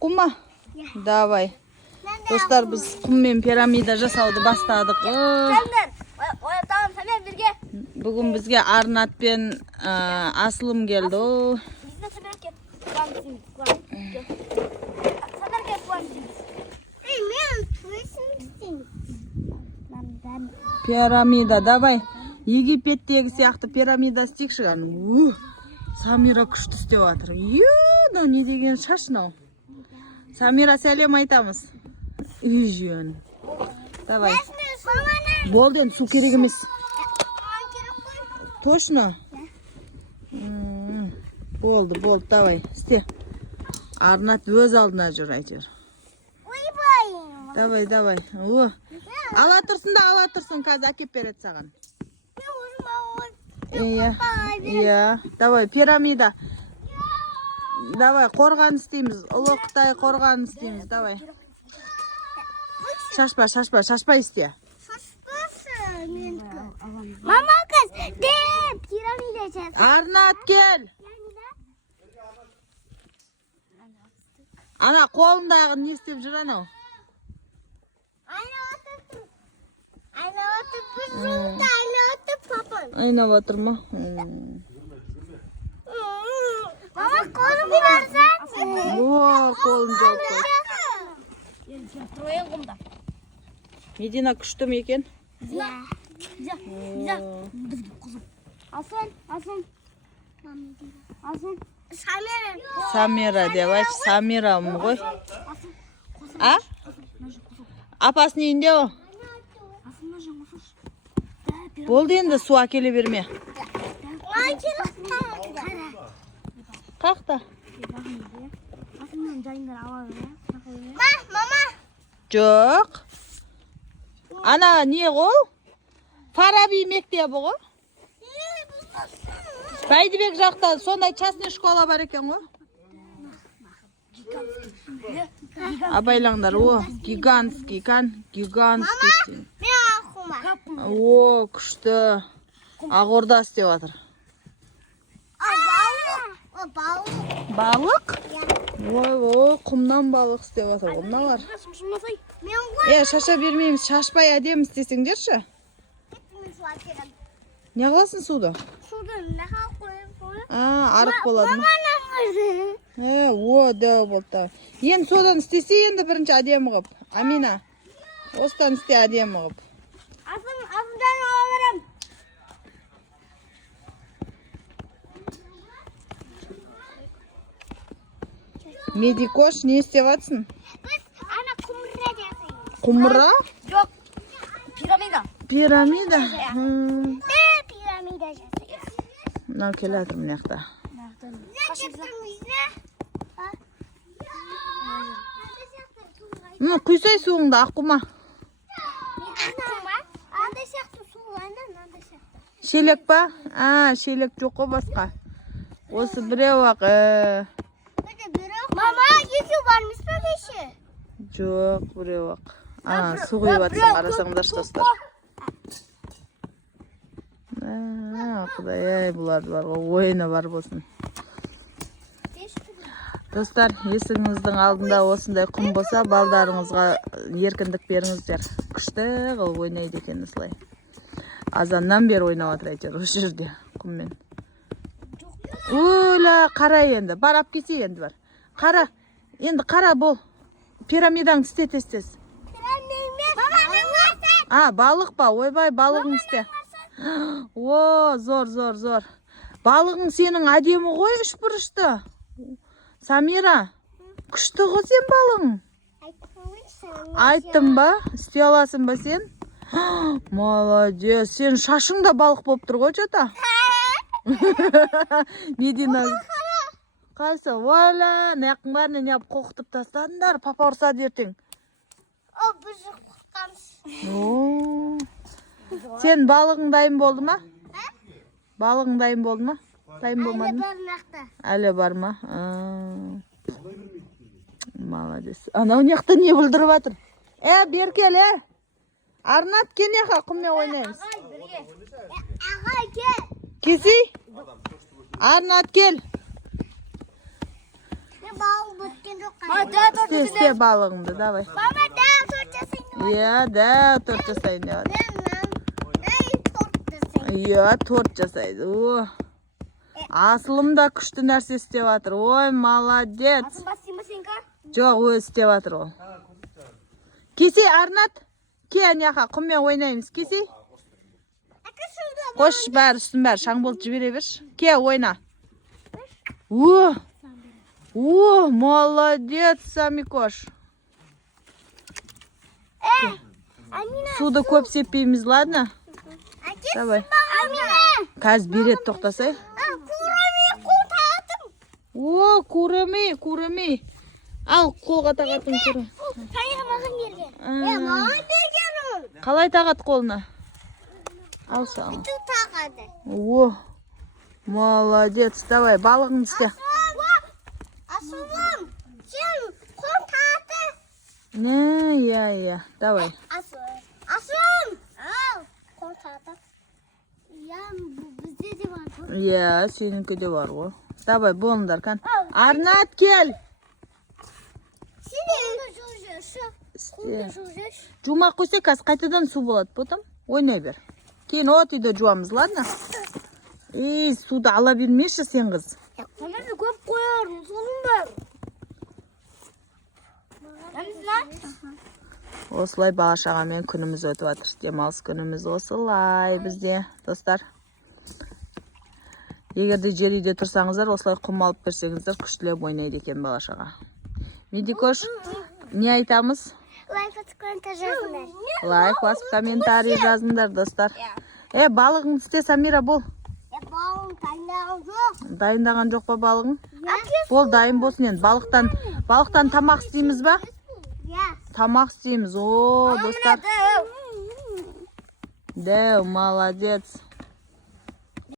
Аққума? Давай. Достар, біз құммен пирамида жасауды бастадық. Бүгін бізге Арнат пен Асылым келді. Пирамида, давай. Египеттегі сияқты пирамида істейікші. Самира күшті істеп жатыр. Мынау не деген шаш мынау? Самира, сәлем айтамыз. Үй жөн. Давай. Болды, енді су керек емес. Точно? Болды, давай. Істе. Арнат өз алдына жүр, әйтеуір. Давай. Ала тұрсын, қазір әкеп береді саған. Иә. Давай, пирамида. Давай, қорған істейміз. Ұлы Қытай қорған істейміз. Давай. Шашпа істе. Мама қыз, пирамида жаз. Арнат, кел. Ана қолындағы не істеп жүр анау? Айнап отыр ма? Мама, қолын барсаң? Қолын жауып қой. Медина күшті ме екен? Асыл. Самира деп айтшы, Самира ғой. Апасының үйінде о? Болды енді, су әкеле берме. Қақта? Мама. Жоқ. Ана не ғой? Фараби мектебі ғой? Бәйдібек жақта сондай частный школа бар екен ғой? Абайлаңдар, гигантский. Күшті. Ағорда істеп жатыр. Балық? Құмнан балық істеп жатыр. Құмналар. Шаша бермейміз, шашпай әдем істесеңдерші. Не қыласың суды? Арық болады ма? Дәу болды. Енді содан істесе енді бірінші әдемі қып. Амина, осыдан істе әдемі қып. Асылдан аларым. Медикош, не істеп жатсың? Біз ана құмыра жасаймыз. Құмыра? Жоқ, пирамида. Пирамида жасаймыз. Мынау келатыр мынақта. Құйсай суыңды, Аққума. Анда сияқты су, анда сияқты. Шелек ба? Шелек жоқ қой басқа. Осы біреу ақ. Мама, екі бармыз ба беші? Жоқ, біреу ақ. Су құйып атсың, қарасаңдар достар. Құдай, бұлар ойыны бар болсын. Достар, есіңіздің алдында осындай құм болса, балдарыңызға еркіндік беріңіздер. Күшті қыл ойнайды екен осылай. Азаннан бері ойнап отыр әйтеуір осы жерде құммен. Қара енді. Бар, ап кесе енді бар. Қара. Енді қара бол. Пирамидаң істе тез. Балық ба? Ойбай, балығың істе. Зор. Балығың сенің әдемі ғой, үш бұрышты. Самира, күшті ғой сен балығың. Айттым ба? Істей аласың ба сен? Молодец. Сен шашың да балық болып тұр ғой жота. Медина. Қайсы? Нәқің бәріне не қоқытып тастадыңдар, папа ұрсады ертең. Біз қоқытқамыз. Сен балығың дайын болды ма? Балығың дайын болды ма? Дайын болмады ма? Әлі бар ма? Молодец. Анау неқті не бүлдіріп жатыр? Беркел, Арнат, кенеға құммен ойнаймыз. Ағай, кел. Кесей? Арнат, кел. балың біткен жоқ Істе балығыңды, давай. Мама, дәу торт жасайын. Иә, дәу торт жасайын деп жатыр. Иә, торт жасайды. О. Асылым да күшті нәрсе істеп жатыр. Ой, молодец. Жоқ, өз істеп жатыр ол. Кесе, Арнат. Ке, аняқа, құммен ойнаймыз. Кесе. Қош, бәрі, үстін бәрі, шаң болып жібере берші. Ке, ойна. О, молодец, Самикош. Суды көп сеппейміз, ладно? Давай. Қазір береді, тоқтасай. О, көремей. Ал, қолға тағатын көрі. Қалай тағат қолына? Ал шағын. О, молодец. Давай, балығын істе. Асылым, сен қол тағаты. Иә. Давай. Асылым. Ал, қол тағаты. Бізде де бар. Иә, сенікі де бар ғой. Давай, болыңдар, қан. Арнат, кел. Жумақ қойса, қазір қайтадан су болады, потом ойнай бер. Кейін от үйді жуамыз, ладно? Суды ала бермеші сен қыз. Қонады көп қоярмын, соның бар. Осылай бала-шағамен күніміз өтіп жатыр. Демалыс күніміз осылай бізде, достар. Егерде жер үйде тұрсаңыздар, осылай құм алып берсеңіздер, күштілеп ойнайды екен бала-шаға. Медикош, не айтамыз? Лайк басып, комментарий жазыңдар. Лайк басып, комментарий жазыңдар, достар. Балығың істе, Самира, бол. Балың дайындаған жоқ. Дайындаған жоқ па балығың? Бол, дайын болсын енді. Балықтан тамақ істейміз ба? Тамақ істейміз. О, достар. Дәу, молодец.